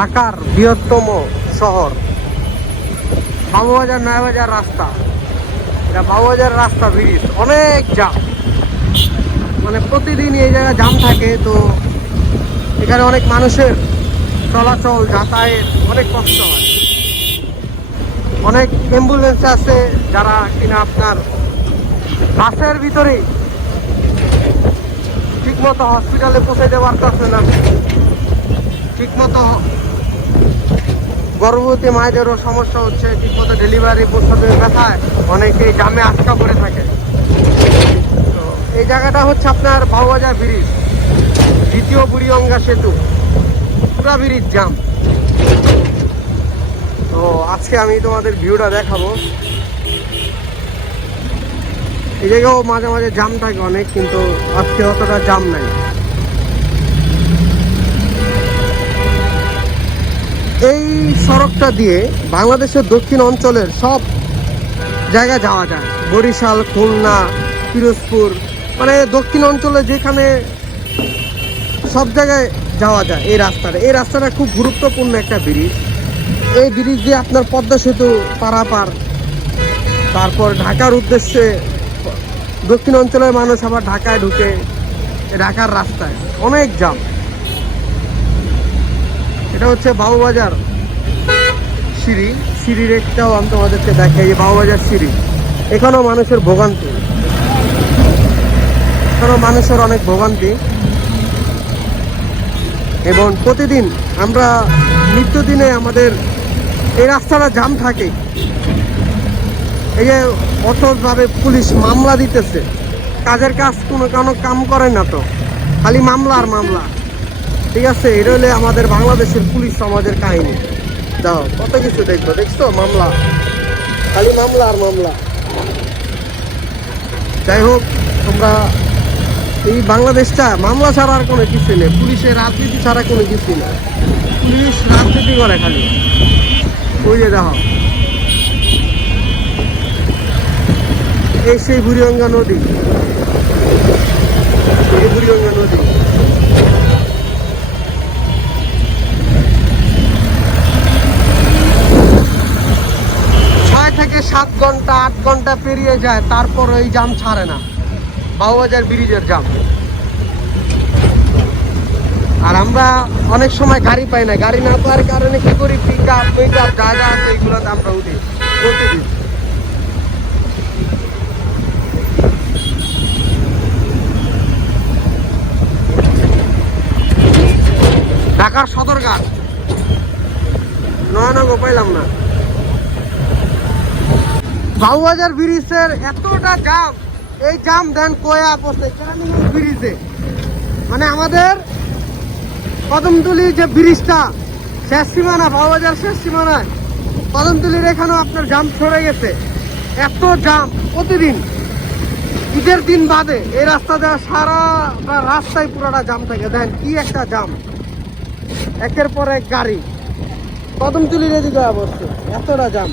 ঢাকার বৃহত্তম শহর বাবুবাজার, নয়াবাজার রাস্তা। এটা বাবুবাজার রাস্তা ব্রিজ। অনেক জাম। মানে প্রতিদিন এই জায়গায় জাম থাকে, তো এখানে অনেক মানুষের চলাচল, যাতায়াত অনেক কষ্ট হয়। অনেক অ্যাম্বুলেন্স আছে যারা কিনা আপনার বাসের ভিতরে ঠিকমতো হসপিটালে পৌঁছাইতে পারতেছে না। ঠিকমতো গর্ভবতী মায়েদেরও সমস্যা হচ্ছে, ঠিকমতো ডেলিভারি প্রসবের ব্যথায় অনেকেই জামে আটকা পড়ে থাকে। তো এই জায়গাটা হচ্ছে আপনার বাউবাজার ব্রিজ, দ্বিতীয় বুড়িগঙ্গা সেতু, পুরা ব্রিজ জাম। তো আজকে আমি তোমাদের ভিউটা দেখাবো। এই জায়গাও মাঝে মাঝে জাম থাকে অনেক, কিন্তু আজকে অতটা জাম নাই। সড়কটা দিয়ে বাংলাদেশের দক্ষিণ অঞ্চলের সব জায়গায় যাওয়া যায়। বরিশাল, খুলনা, পিরোজপুর মানে দক্ষিণ অঞ্চলে যেখানে সব জায়গায় যাওয়া যায় এই রাস্তাটা। এই রাস্তাটা খুব গুরুত্বপূর্ণ একটা ব্রিজ। এই ব্রিজ দিয়ে আপনার পদ্মা সেতু পারাপার, তারপর ঢাকার উদ্দেশ্যে দক্ষিণ অঞ্চলের মানুষ আবার ঢাকায় ঢুকে ঢাকার রাস্তায়। অনেক জাম। এটা হচ্ছে বাবুবাজার। সিঁড়ি, সিঁড়ির একটাও আমি তোমাদেরকে দেখাই, এই বাবুবাজার সিঁড়ি। এখানেও মানুষের ভোগান্তি। এখানেও মানুষের অনেক ভোগান্তি। এবং প্রতিদিন আমরা নিত্যদিনে আমাদের এই রাস্তাটা জাম থাকে। এই যে অটোভাবে পুলিশ মামলা দিতেছে। কাজের কাজ কোনো কোনো কাম করে না তো। খালি মামলা আর মামলা। ঠিক আছে? এটা হলে আমাদের বাংলাদেশের পুলিশ সমাজের কাহিনী। দাও কত কিছু দেখব, দেখছ? মামলা। খালি মামলা আর মামলা। যাই হোক, তোমরা এই বাংলাদেশটা, মামলা ছাড়া আর কোনো কিছু নেই। পুলিশের রাজনীতি ছাড়া কোনো কিছু নেই। পুলিশ রাজনীতি করে খালি। ওই যে দেখো। এই সেই বুড়িগঙ্গা নদী। এই বুড়িগঙ্গা নদী ছয় থেকে সাত ঘণ্টা, আট ঘণ্টা পেরিয়ে যায়, তারপর ওই জাম ছাড়ে না। বাবুবাজার ব্রিজের জাম। আর আমরা অনেক সময় গাড়ি পাই না। গাড়ি না পাওয়ার কারণে কি করি? পিক আপ পিক আপ যা যা আছে এগুলোতে আমরা উঠি ঢাকার সদরঘাট। নয় নয়নগো পাইলাম না। বাবুবাজার ব্রিজের এতটা জাম, এই জাম দেন কয়া পড়ছে ব্রিজে। মানে আমাদের কদমতলি যে ব্রিজটা, শেষ সীমানা বাবুবাজার শেষ সীমানায়, কদমতলির এখানেও আপনার জাম সরে গেছে। এত জাম প্রতিদিন। ঈদের দিন বাদে এই রাস্তা দেওয়া সারা রাস্তায় পুরোটা জাম থাকে। দেন কি একটা জাম। একের পর এক গাড়ি। কদমতলির এদিকে অবস্থা, এতটা জাম।